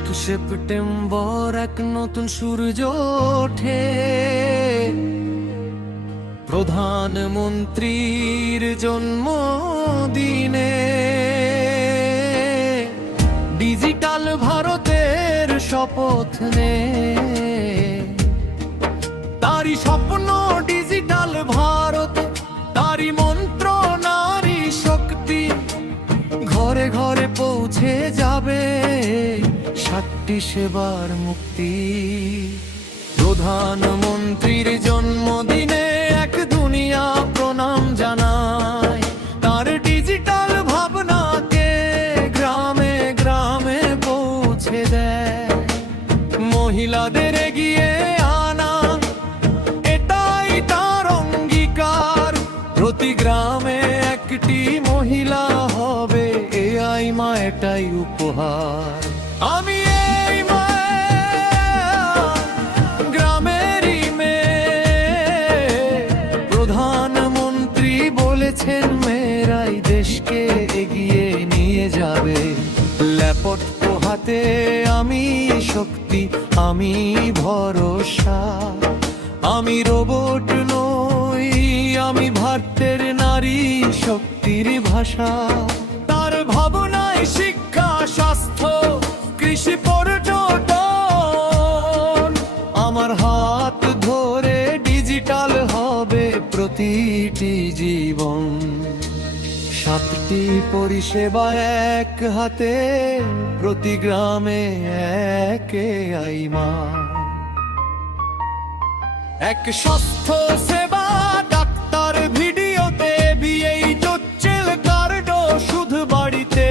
September এক নতুন সূর্য ওঠে, প্রধানমন্ত্রীর জন্মদিনে। ডিজিটাল ভারতের শপথ নে, তারই স্বপ্ন ডিজিটাল ভারত, তারই মন্ত্র নারী শক্তি। ঘরে ঘরে পৌঁছে যাবে 7টি সেবার মুক্তি। প্রধানমন্ত্রীর জন্মদিনে এক দুনিয়া প্রণাম জানায়, তার ডিজিটাল ভাবনাকে গ্রামে গ্রামে পৌঁছে দেয়। মহিলাদের এগিয়ে আনা, এটাই তার অঙ্গীকার। প্রতি গ্রামে একটি মহিলা হবে, এআই মা এটাই উপহার। আমি এই গ্রামেরই মেয়ে, প্রধানমন্ত্রী বলেছেন মেয়েরাই দেশকে এগিয়ে নিয়ে যাবে। ল্যাপট পোহাতে আমি শক্তি, আমি ভরসা। আমি রোবট নই, আমি ভারতের নারী শক্তির ভাষা। তার ভাবনায় শিক্ষা, স্বাস্থ্য, কৃষি, পর্যটন। আমার হাত ধরে ডিজিটাল হবে প্রতিটি জীবন। 7টি পরিষেবা এক হাতে, প্রতি গ্রামে এক এআই মা। এক স্বাস্থ্য সেবা ডাক্তার ভিডিওতে, বিএই চল কার্ড শুধু বাড়িতে।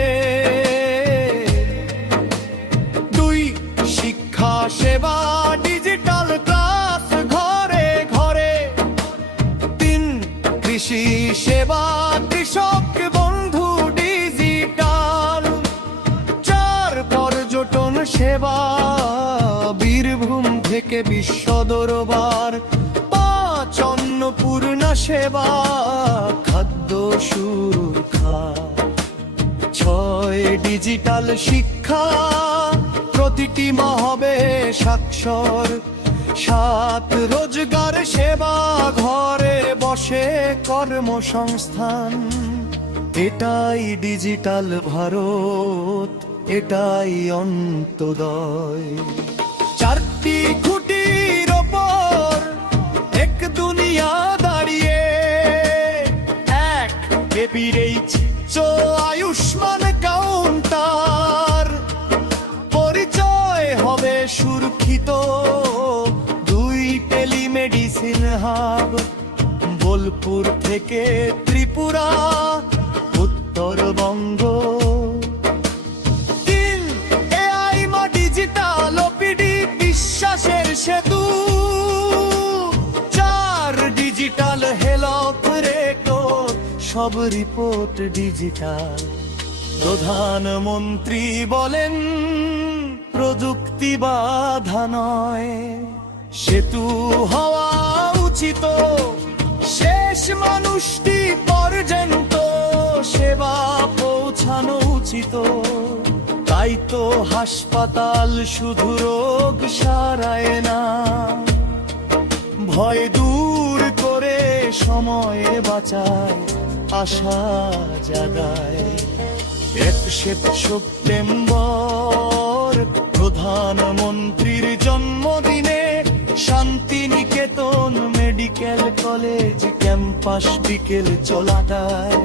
2 শিক্ষা সেবা ডিজিটাল ক্লাস ঘরে ঘরে। 3 কৃষি সেবা কৃষক বন্ধু ডিজিটাল। 4 পর্যটন সেবা বীরভূম থেকে বিশ্ব দরবার। 5 অন্নপূর্ণা সেবা খাদ্য সুরক্ষা। 6 ডিজিটাল শিক্ষা, প্রতিটি মা হবে সাক্ষর। 7 রোজগার সেবা, ঘরে বসে কর্মসংস্থান। এটাই ডিজিটাল ভারত, এটাই অন্তোদয়। 4টি খুঁটির ওপর এক দুনিয়া দাঁড়িয়ে। 1 এপিএইচ আয়ুষ্মান কাউন্টার, পরিচয় হবে সুরক্ষিত। 2 টেলিমেডিসিন হাব, বোলপুর থেকে ত্রিপুরা, উত্তরবঙ্গ। 3 এআই মা ডিজিটাল ওপিডি, বিশ্বাসের সেতু। 4 ডিজিটাল হেলথ রেকর্ড, সব রিপোর্ট ডিজিটাল। প্রধানমন্ত্রী বলেন প্রযুক্তি বাধা নয়, সেতু হওয়া উচিত। শেষ মানুষটি পর্যন্ত সেবা পৌঁছানো উচিত। তাই তো হাসপাতাল শুধু রোগ সারায় না, ভয় দূর করে সময় বাঁচায়, আশা জাগায়। 1 সেপ্টেম্বর প্রধানমন্ত্রীর জন্মদিনে শান্তিনিকেতন মেডিকেল কলেজ ক্যাম্পাস বিকেল চলাটায়।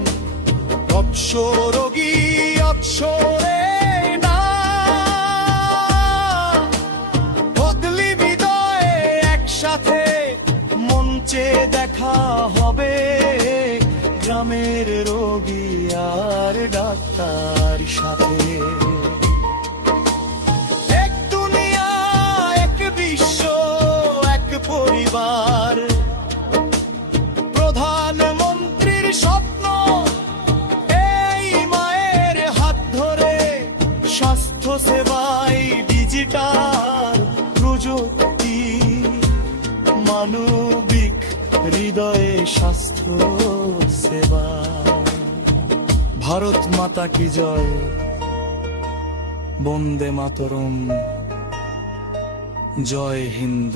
অপসরোগী অপসরে না, বদলি বিদয়ে একসাথে মঞ্চে দেখা হবে। গ্রামের রোগী আর ডাক্তার সাথে। এক দুনিয়া, এক বিশ্ব, এক পরিবার। প্রধানমন্ত্রীর স্বপ্ন, এই মায়ের হাত ধরে। স্বাস্থ্য সেবাই ডিজিটাল প্রযুক্তি, মানবিক হৃদয়ে স্বাস্থ্য সেবা। ভারত মাতা কি জয়, বন্দে মাতরম, জয় হিন্দ।